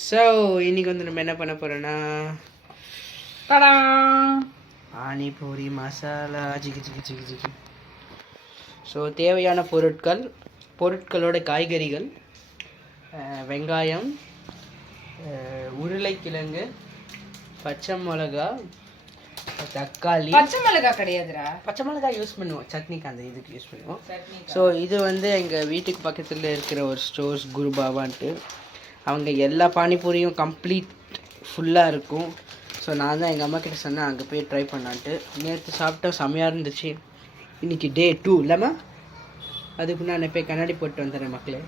So இன்னைக்கு வந்து நம்ம என்ன பண்ண போறோம்னா பானிபூரி மசாலா ஜிகி. ஸோ தேவையான பொருட்களோட காய்கறிகள், வெங்காயம், உருளைக்கிழங்கு, பச்சை மிளகா, தக்காளி. பச்சை மிளகா கிடையாதுடா, பச்சை மிளகா யூஸ் பண்ணுவோம் சட்னிக்கு, அந்த இதுக்கு யூஸ் பண்ணுவோம். ஸோ இது வந்து எங்கள் வீட்டுக்கு பக்கத்தில் இருக்கிற ஒரு ஸ்டோர்ஸ் குருபாவான்ட்டு, அவங்க எல்லா பானிபூரியும் கம்ப்ளீட் ஃபுல்லாக இருக்கும். ஸோ நான் தான் எங்கள் அம்மா கிட்ட சொன்னேன் அங்கே போய் ட்ரை பண்ணான்ட்டு. நேற்று சாப்பிட்டோம், செம்மையாக இருந்துச்சு. இன்றைக்கி டே 2 இல்லாமல் அதுக்கு நான் போய் கண்ணாடி போட்டு வந்துடுறேன் மக்களே.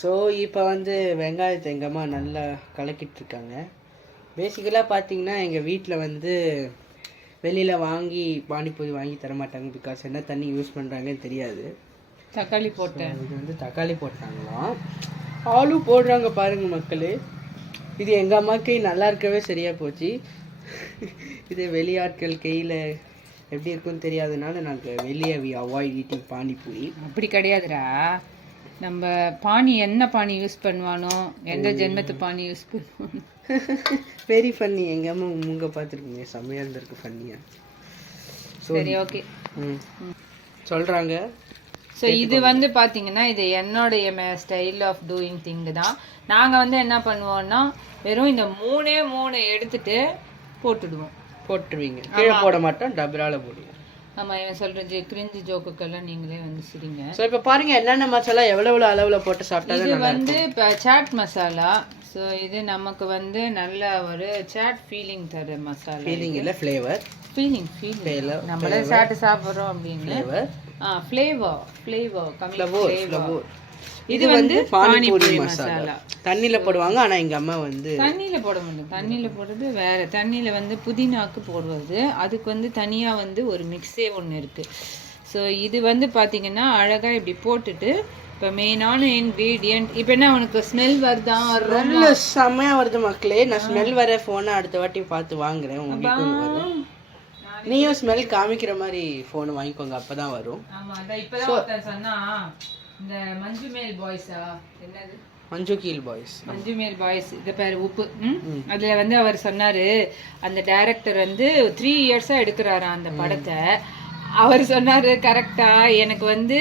ஸோ இப்போ வந்து வெங்காயத்தை எங்கள் அம்மா நல்லா கலக்கிட்டு இருக்காங்க. பேசிக்கலாக பார்த்தீங்கன்னா எங்கள் வீட்டில் வந்து வெளியில் வாங்கி பானிபூரி வாங்கி தர மாட்டாங்க. பிகாஸ் என்ன தண்ணி யூஸ் பண்ணுறாங்கன்னு தெரியாது. தக்காளி போட்டேன். இது வந்து தக்காளி போட்டாங்களாம், ஆலு போடுறாங்க பாருங்கள் மக்களே. இது எங்கள் அம்மா கை நல்லா இருக்கவே சரியாக போச்சு. இது வெளியாட்கள் கையில் எப்படி இருக்குன்னு தெரியாதனால நாங்கள் வெளியே அவாய்ட் ஈட்டிங் பானிபூரி. அப்படி கிடையாதுடா, நம்ம பானி என்ன பானி யூஸ் பண்ணுவானோ, எந்த ஜென்மத்து பானி யூஸ் பண்ணுவானோ. Very funny. எங்கள் அம்மா உங்க பார்த்துருக்கீங்க, செம்மையாக இருந்திருக்கு ஃபன்னியாக. சரி, ஓகே. சொல்கிறாங்க. ஸோ இது வந்து பார்த்தீங்கன்னா இது என்னோடைய ஸ்டைல் ஆஃப் டூயிங் திங்கு தான். நாங்கள் வந்து என்ன பண்ணுவோம்னா வெறும் இந்த மூணே எடுத்துட்டு போட்டுடுவீங்க. கீழே போட மாட்டோம், டபரால போடுவோம். ஆமாம், இவன் சொல்கிற கிரிஞ்சு ஜோக்குக்கெல்லாம் நீங்களே வந்து சிரிங்க. ஸோ இப்போ பாருங்க என்னென்ன மசாலா எவ்வளோ அளவில் போட்டு சாப்பிட்டா. இது வந்து இப்போ சாட் மசாலா. ஸோ இது நமக்கு வந்து நல்ல ஒரு சாட் ஃபீலிங் தர மசாலா. ஃபீலிங் இல்லை, ஃப்ளேவர். ஃபீலிங் நம்மளே சாப்பிட்டு சாப்பிட்றோம் அப்படின்னு ஃப்ளேவர். இது வந்து பானிபூரி மசாலா. தண்ணியில் போடுவாங்க, ஆனால் எங்கள் அம்மா வந்து தண்ணியில் போட முடியும். தண்ணியில் போடுறது வேற. தண்ணியில் வந்து புதினாக்கு போடுவது, அதுக்கு வந்து தனியாக வந்து ஒரு மிக்ஸே ஒன்று இருக்குது. ஸோ இது வந்து பார்த்தீங்கன்னா அழகாக இப்படி போட்டுட்டு இப்போ மெயினான இன்க்ரீடியன்ட். இப்போ என்ன உனக்கு ஸ்மெல் வருதா? செம்மையாக வருது மக்களே. நான் ஸ்மெல் வர ஃபோனை அடுத்த வாட்டி பார்த்து வாங்குறேன். உங்களுக்கு நீயும் ஸ்மெல் காமிக்கிற மாதிரி ஃபோன் வாங்கிக்கோங்க, அப்பதான் வரும். ஆமா, அதான் இப்பதான் சொன்னா இந்த மஞ்சுமேல் பாய்ஸா, என்னது மஞ்சுமேல் பாய்ஸ், இது பேர் உப்பு. அதுல வந்து அவர் சொன்னாரு, அந்த டைரக்டர் வந்து 3 இயர்ஸா எடுக்கிறாரா அந்த படத்தை. அவர் சொன்னாரு கரெக்டா, எனக்கு வந்து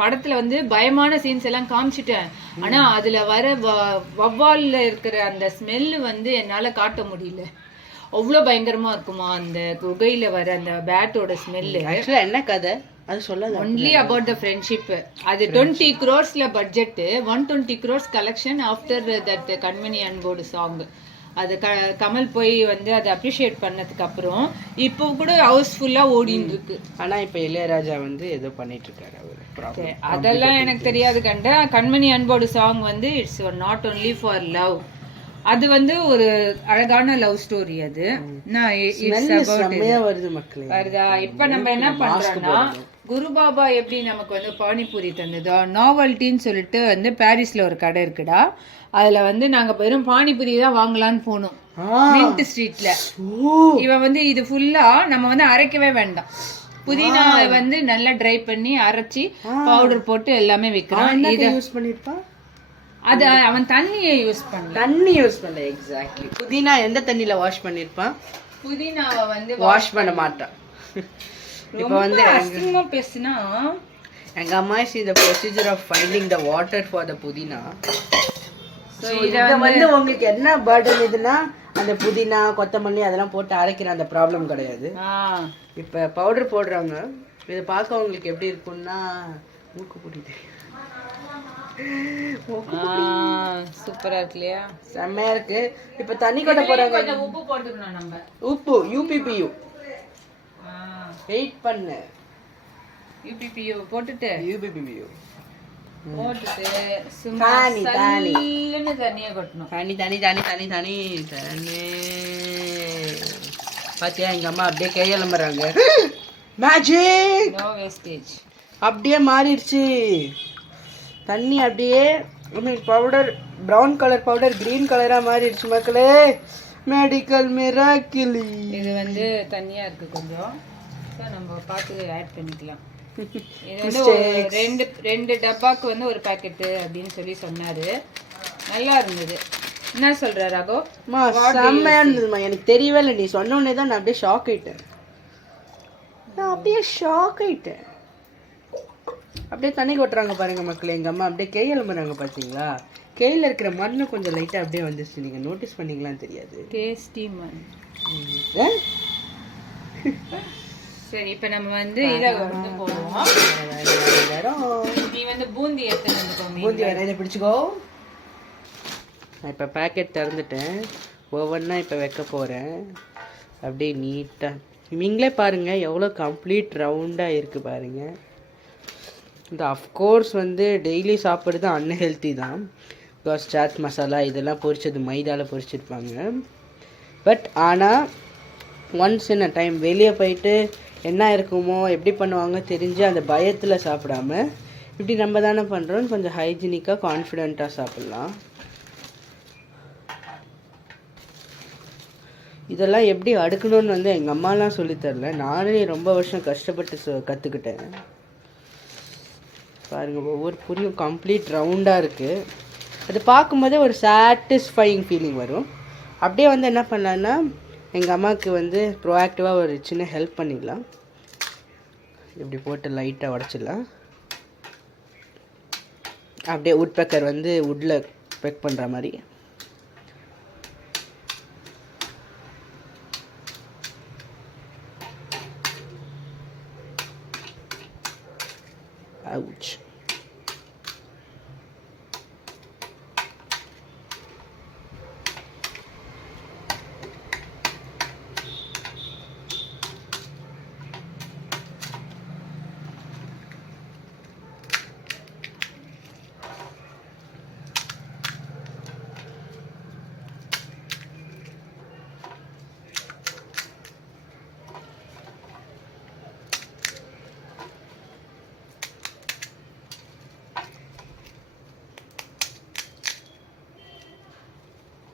படத்துல வந்து பயமான சீன்ஸ் எல்லாம் காமிச்சிட்டேன், ஆனா அதுல வர வவ்வால்ல இருக்கிற அந்த ஸ்மெல்லு வந்து என்னால காட்ட முடியல. அவ்வளோ பயங்கரமா இருக்குமா அந்த குகையில வர அந்த பேட்டோட ஸ்மெல்லு. ஆக்சுவலா என்ன கதை அது சொல்ல. Only about the friendship. அது 20 crores budget, 120 crores collection after that கண்மணி அன்போடு சாங். அது கமல் போய் வந்து அதை அப்ரிஷியேட் பண்ணதுக்கு அப்புறம் இப்போ கூட ஹவுஸ்ஃபுல்லா ஓடின்னு இருக்கு. ஆனா இப்ப இளையராஜா வந்து ஏதோ பண்ணிட்டு இருக்காரு அவரு. அதெல்லாம் எனக்கு தெரியாது கண்ட. கண்மணி அன்போடு சாங் வந்து it's not only for love. அது வந்து ஒரு அழகான லவ் ஸ்டோரி. அது வருதா? இப்ப நம்ம என்ன பண்றோம்னா, குருபாபா எப்படி நமக்கு வந்து பானிபூரி தந்ததோ, நாவல்ட்டின்னு சொல்லிட்டு வந்து பாரிஸ்ல ஒரு கடை இருக்குடா. அதுல வந்து நாங்க வெறும் பானிபூரி தான் வாங்கலான்னு போனோம், மின்ட் ஸ்ட்ரீட்ல. இவன் வந்து இது ஃபுல்லா நம்ம வந்து அரைக்கவே வேண்டாம், புதினா வந்து நல்லா ட்ரை பண்ணி அரைச்சி பவுடர் போட்டு எல்லாமே விற்கிறான். இதை யூஸ் பண்ணிருப்பான். அது அவன் தண்ணியை யூஸ் பண்ணல. எக்ஸாக்ட்லி. புதினா எந்த தண்ணியில வாஷ் பண்ணிருப்பான்? புதினாவை வந்து வாஷ் பண்ண மாட்டான். இப்போ வந்து அசிங்கமா பேசினா எங்க அம்மா is the procedure of finding the water for the pudina. So இத வந்து உங்களுக்கு என்ன பர்டன் இதுனா, அந்த புதினா கொத்தமல்லி அதெல்லாம் போட்டு அரைக்கிற அந்த ப்ராப்ளம் கிடையாது. இப்ப பவுடர் போடுறாங்க. இத பார்க்க உங்களுக்கு எப்படி இருக்கும்னா மூக்கு புடிது. சூப்பரா இருக்கு இல்லையா? செம்மையா இருக்கு. இப்ப தண்ணி கொட்ட போறாங்க. கொஞ்சம் உப்பு போட்டுக்கணும் நம்ம. உப்பு UPPU வெயிட் பண்ணு. UPPU போட்டுட்டு சும்மா சல்லுன்னு தண்ணியை கொட்டணும். தண்ணி பாத்தியா, எங்க அம்மா அப்படியே கையெழும்புறாங்க. Magic, no wastage. அப்படியே மாறிடுச்சு தண்ணி. அப்படியே powder, brown colour powder green கலரா மாறிடுச்சு மக்களே. Medical miracle. இது வந்து தண்ணியா இருக்கு கொஞ்சம், நம்ம பார்த்து ஆட் பண்ணிக்கலாம். இது வந்து ரெண்டு டப்பாக்கு வந்து ஒரு பாக்கெட்டு அப்படின்னு சொல்லி சொன்னாரு. நல்லா இருந்தது. என்ன சொல்ற ராகோ? செம்மையா இருந்ததுமா. எனக்கு தெரியவே இல்லை, நீ சொன்ன உடனே தான் நான் அப்படியே ஷாக் ஆயிட்டேன். அப்படியே தண்ணி கொட்டுறாங்க பாருங்க மக்களே. எங்க அம்மா அப்படியே கை எழும்புறாங்க பாத்தீங்களா? கையில இருக்கிற மண்ணு கொஞ்சம் லைட்டா அப்படியே வந்துச்சு. நீங்க நோட்டீஸ் பண்ணீங்களான்னு தெரியாது. டேஸ்டி மண். சரி, இப்போ நம்ம வந்து இதை வந்து போடுவோம். நீ வந்து பூந்தி எடுத்துட்டு வந்துக்கோங்க. பூந்தி வேற இதை பிடிச்சிக்கோ. நான் இப்போ பேக்கெட் திறந்துட்டேன். ஒவ்வொன்றா இப்போ வைக்க போகிறேன். அப்படியே நீட்டாக நீங்களே பாருங்கள் எவ்வளோ கம்ப்ளீட் ரவுண்டாக இருக்குது பாருங்கள். இந்த அஃப்கோர்ஸ் வந்து டெய்லி சாப்பிட்றது அன்ஹெல்த்தி தான். பிகாஸ் சாட் மசாலா இதெல்லாம் பொரிச்சது மைதாவில் பொரிச்சிருப்பாங்க. பட் ஆனால் ஒன்ஸ் இன் அ டைம் வெளியே போயிட்டு என்ன இருக்குமோ எப்படி பண்ணுவாங்க தெரிஞ்சு அந்த பயத்தில் சாப்பிடாம இப்படி நம்ம தானே பண்ணுறோன்னு கொஞ்சம் ஹைஜீனிக்காக கான்ஃபிடெண்ட்டாக சாப்பிட்லாம். இதெல்லாம் எப்படி அடுக்கணும்னு வந்து எங்கள் அம்மாலாம் சொல்லித்தரல, நானே ரொம்ப வருஷம் கஷ்டப்பட்டு கற்றுக்கிட்டேன். பாருங்கள் ஒவ்வொரு பூரியும் கம்ப்ளீட் ரவுண்டாக இருக்குது. அது பார்க்கும்போதே ஒரு சாட்டிஸ்ஃபையிங் ஃபீலிங் வரும். அப்படியே வந்து என்ன பண்ணலான்னா எங்கள் அம்மாவுக்கு வந்து ப்ரோஆக்டிவாக ஒரு சின்ன ஹெல்ப் பண்ணிடலாம். இப்படி போட்டு லைட்டாக உடச்சிடலாம். அப்படியே உட் பேக்கர் வந்து உட்டில் பேக் பண்ணுற மாதிரி. அவுச்.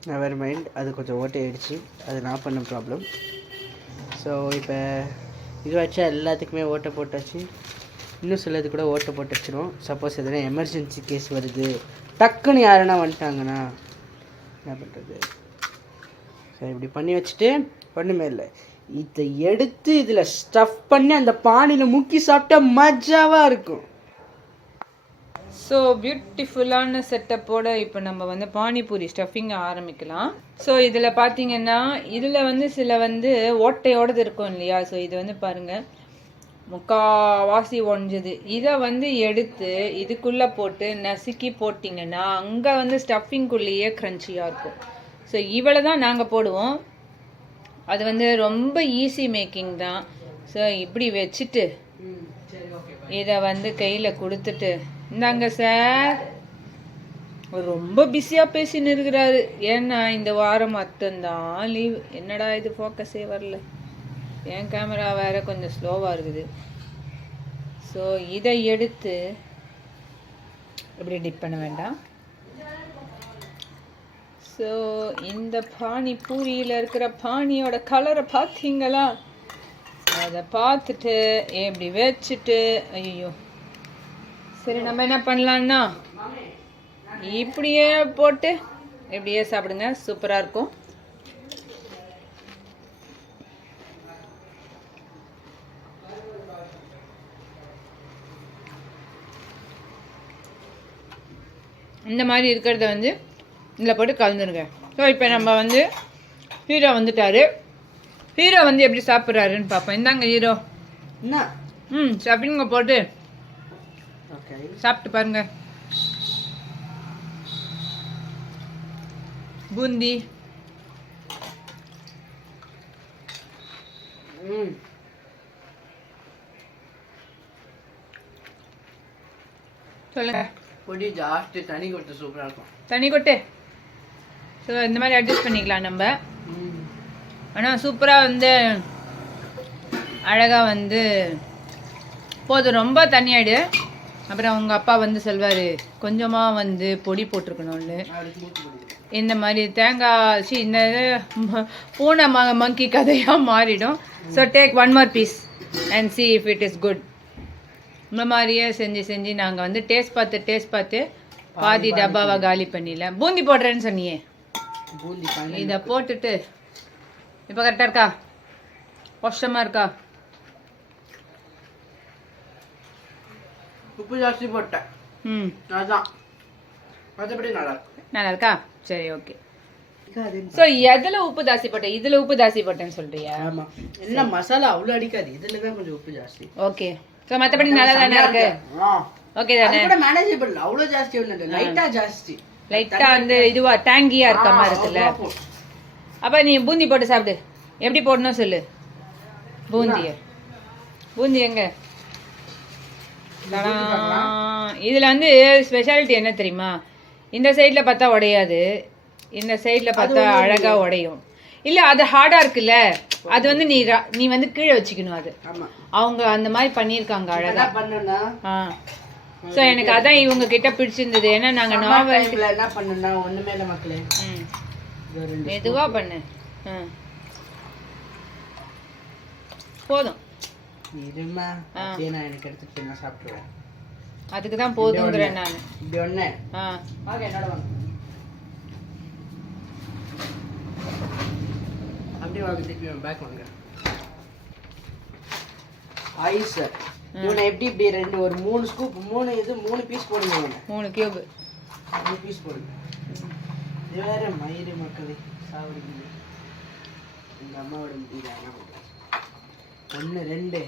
நெவர் மைண்ட், அது கொஞ்சம் ஓட்டையாயிடுச்சு. அது நான் பண்ண ப்ராப்ளம். ஸோ இப்போ இது வச்சா எல்லாத்துக்குமே ஓட்டை போட்டாச்சு. இன்னும் சிலது கூட ஓட்டை போட்டு வச்சிடும். சப்போஸ் எதனா எமர்ஜென்சி கேஸ் வருது, டக்குன்னு யாருன்னா வந்துட்டாங்கன்னா என்ன பண்ணுறது? சரி இப்படி பண்ணி வச்சுட்டு ஒன்றுமே இல்லை, இதை எடுத்து இதில் ஸ்டஃப் பண்ணி அந்த பானியில் முக்கி சாப்பிட்டா மஜாவாக இருக்கும். ஸோ பியூட்டிஃபுல்லான செட்டப்போட இப்போ நம்ம வந்து பானிபூரி ஸ்டஃபிங்கை ஆரம்பிக்கலாம். ஸோ இதில் பார்த்தீங்கன்னா இதில் வந்து சில வந்து ஓட்டையோடது இருக்கும் இல்லையா? ஸோ இது வந்து பாருங்கள் முக்காவாசி ஒஞ்சுது. இதை வந்து எடுத்து இதுக்குள்ளே போட்டு நசுக்கி போட்டிங்கன்னா அங்கே வந்து ஸ்டஃபிங்குள்ளேயே க்ரன்ச்சியாக இருக்கும். ஸோ இவ்வளோ தான் நாங்கள் போடுவோம். அது வந்து ரொம்ப ஈஸி மேக்கிங் தான். ஸோ இப்படி வச்சுட்டு இதை வந்து கையில் கொடுத்துட்டு, இந்தாங்க சார், ரொம்ப பிஸியாக பேசின்னு இருக்கிறாரு. ஏன்னா இந்த வாரம் மட்டும்தான் லீவ். என்னடா இது ஃபோக்கஸே வரல, என் கேமரா வேறு கொஞ்சம் ஸ்லோவாக இருக்குது. ஸோ இதை எடுத்து இப்படி டிப் பண்ண வேண்டாம். ஸோ இந்த பானி பூரியில் இருக்கிற பானியோட கலரை பார்த்தீங்களா? அதை பார்த்துட்டு இப்படி வச்சுட்டு, ஐயோ சரி நம்ம என்ன பண்ணலான்னா இப்படியே போட்டு இப்படியே சாப்பிடுங்க, சூப்பராக இருக்கும். இந்த மாதிரி இருக்கிறத வந்து இதில் போட்டு கலந்துருங்க. ஸோ இப்போ நம்ம வந்து ஹீரோ வந்துட்டாரு. ஹீரோ வந்து எப்படி சாப்பிட்றாருன்னு பார்ப்போம். இந்தாங்க ஹீரோ. என்ன ஸ்டஃபிங்க போட்டு சாப்பிட்டு பாருங்க. பூந்தி சொல்லுங்க. பொடி ஜாஸ்தி, தண்ணி கொட்டு சூப்பராக இருக்கும். தண்ணி கொட்டு. ஸோ இந்த மாதிரி அட்ஜஸ்ட் பண்ணிக்கலாம் நம்ம. ஆனால் சூப்பராக வந்து அழகாக வந்து போதும். ரொம்ப தண்ணியாயிடு. அப்புறம் உங்கள் அப்பா வந்து சொல்வார் கொஞ்சமாக வந்து பொடி போட்டிருக்கணும்னு. இந்த மாதிரி தேங்காய் இந்த பூனை மங்கி கதையாக மாறிடும். So take one more piece and see if it is good. இந்த மாதிரியே செஞ்சு நாங்கள் வந்து டேஸ்ட் பார்த்து பாதி டப்பாவை காலி பண்ணிடல. பூந்தி போடுறேன்னு சொன்னியே, பூந்தி பண்ணி இதை போட்டுட்டு இப்போ கரெக்டாக இருக்கா? கஷ்டமா இருக்கா? உப்பு ஜாஸ்தி போட்டேன். அதான் மற்றபடி நல்லா இருக்கும். நல்லா இருக்கா? சரி, ஓகே. ஸோ எதில் உப்பு ஜாஸ்தி போட்டேன், இதில் உப்பு ஜாஸ்தி போட்டேன்னு சொல்றியா? ஆமாம், என்ன மசாலா அவ்வளோ அடிக்காது, இதில் தான் கொஞ்சம் உப்பு ஜாஸ்தி. ஓகே. ஸோ மற்றபடி நல்லா தானே இருக்கு? ஓகே தானே? கூட மேனேஜபிள், அவ்வளோ ஜாஸ்தி ஒன்றும் இல்லை, லைட்டாக ஜாஸ்தி. லைட்டாக வந்து இதுவா டேங்கியா இருக்க மாதிரி இருக்குல்ல. அப்போ நீ பூந்தி போட்டு சாப்பிடு. எப்படி போடணும் சொல்லு. பூந்தி எங்க? இதுல வந்து ஸ்பெஷாலிட்டி என்ன தெரியுமா? இந்த சைட்ல பார்த்தா உடையாது, இந்த சைட்ல பார்த்தா அழகா உடையும். இல்ல அது ஹார்டா இருக்குல்ல, அது வந்து நீ வந்து கீழே வச்சுக்கணும். அது அவங்க அந்த மாதிரி பண்ணிருக்காங்க அழகா. சோ எனக்கு அதான் இவங்க கிட்ட பிடிச்சிருந்தது. ஏன்னா நாங்க நாவல் என்ன பண்ணா ஒண்ணுமே இல்ல மக்களே, மெதுவா பண்ணு. போதும். இருமா, அப்படியே நான் எனக்கு எடுத்துட்டு நான் சாப்பிட்டுருவேன். அதுக்கு தான் போதுங்கிறேன் நான். இப்படி ஒண்ணு வாங்க என்னோட வாங்க, அப்படியே வாங்க, திருப்பி பேக் வாங்க. ஐஸ் இவனை எப்படி இப்படி ரெண்டு ஒரு 3 ஸ்கூப் 3 பீஸ் போடுங்க. 3 கியூப் 3 பீஸ் போடுங்க. இது வேற மயிறு மக்களே சாப்பிடுங்க. எங்க அம்மாவோட முடியல, 1 2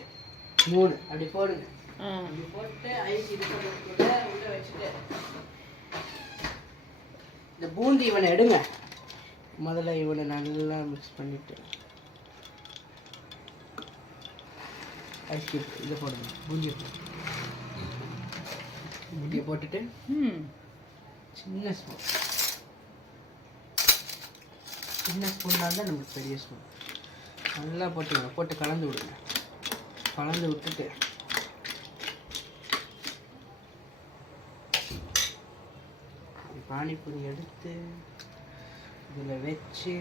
3 அப்படி போடுங்க. அப்படி போட்டு ஐஸ் இது பண்ண உள்ள வச்சுட்டு இந்த பூந்தி இவனை எடுங்க. முதல்ல இவனை நல்லா மிக்ஸ் பண்ணிட்டு ஐஸ் கியூப் இதை போடுங்க. பூந்தியை போட்டுட்டு சின்ன ஸ்பூன்னாக தான் நம்மளுக்கு பெரிய ஸ்பூன் நல்லா போட்டு கலந்து விடுங்க. கலந்து விட்டுட்டு பானிபூரி எடுத்து இதில் வச்சு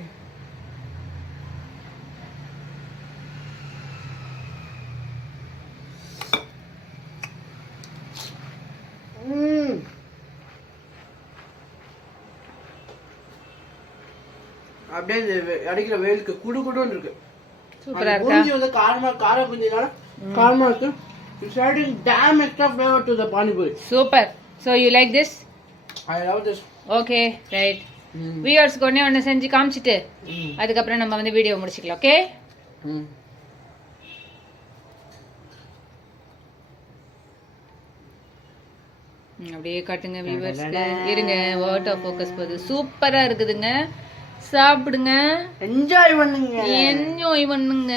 அப்படியே அடிக்கிற வெயிலுக்கு குடுகுடுன்னு இருக்கு. சூப்பரா இருக்கு. பூந்தி வந்து கார பூந்தினால காரமா இருக்கு. It's adding damn extra flavor to the panipuri. Super. So you like this? I love this. Okay, right. Viewers ஒண்ணு செஞ்சு காமிச்சிட்டு அதுக்கப்புறம் நம்ம வந்து வீடியோ முடிச்சுக்கலாம். ஓகே? அப்படியே காட்டுங்க வியூவர்ஸ்க்கு. இருங்க, வாட்டர் ஃபோக்கஸ் போகுது. சூப்பரா இருக்குதுங்க. சாப்பிடுங்க, என்ஜாய் பண்ணுங்க. என்ஜாய் பண்ணுங்க.